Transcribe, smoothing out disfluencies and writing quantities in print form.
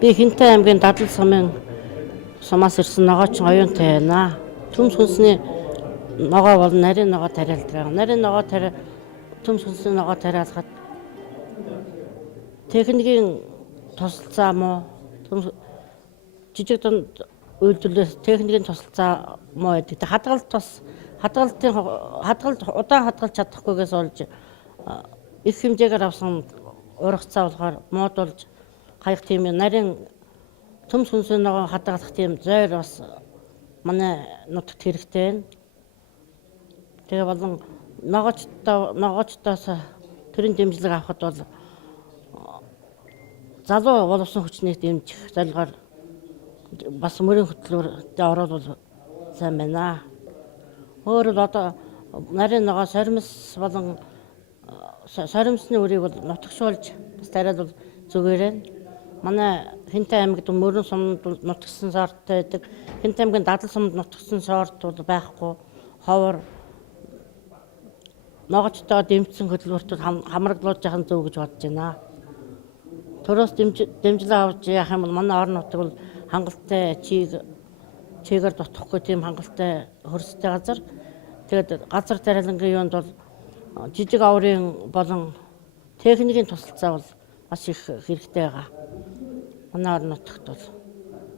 Би Хинтээ аймгийн Дадал сумын сумаас ирсэн ногоочин оюунтай байна. Төмс хүнсний ногоо бол нарийн ногоо тариалдаг. Нарийн ногоо төмс хүнсний ногоо тариалахад техникийн тусалцаа муу жижиг дунд үйлдвэрлэлээс техникийн тусалцаа муу байдаг. Хадгалалт удаан хадгалж чадахгүйгээс болж их хэмжээгээр авсан ургацаа болохоор муудулж хаяг тийм нарийн төмс хүнсний ногоо хадгалах тийм зойр бас манай нутагт хэрэгтэй байна. Тэгээ болон ногоочдоос төрийн дэмжлэг авахд бол залуу боловсон хүчнийг дэмжих зорилгоор бас мөрийн хөтөлбөрт оруулах сайн байна. Өөрөөр одоо нарийн ногоо сормис болон соромсны үрийг бол нутагшуулж бас тариалбал зүгээр байна. Манай Хинтээ аймагт мөрөн сумд нутагсан сорттой байдаг. Хинтээ аймгийн Дадал сумд нутагсан сорт бол байхгүй. Ховор ногоочдоо дэмжсэн хөтөлбөртөд хамраглуулж яхан зөв гэж бодож байна. Төрөөс дэмжлэг авч яах юм бол манай орон нутаг бол хангалттай чигээр дутхгүй тийм хангалттай хөрстэй газар. Тэгээд газар тариалангийн юунд бол жижиг аврын болон техникийн тусалцаа бол маш их хэрэгтэй байгаа. Манай орон нутагт бол